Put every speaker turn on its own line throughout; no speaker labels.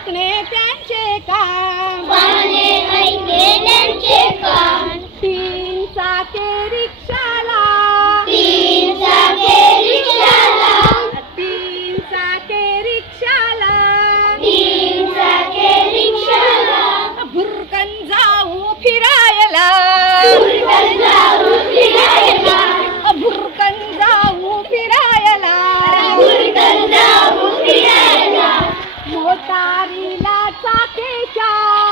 शिकणे त्यांचे का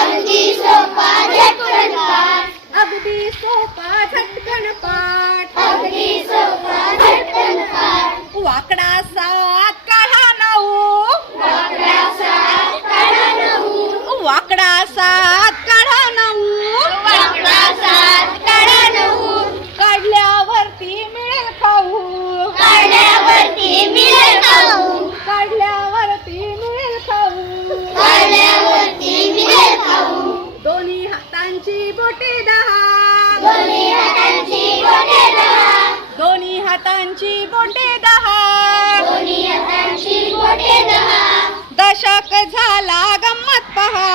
अगदी सोपा
अगदी सोपा झटकन पाठ
अगदी सोपा झटकन पाठ वाकडा सात काढा नऊ.
वाकडा सात
हातांची बोटे दहा. दशक झाला गंमत पहा.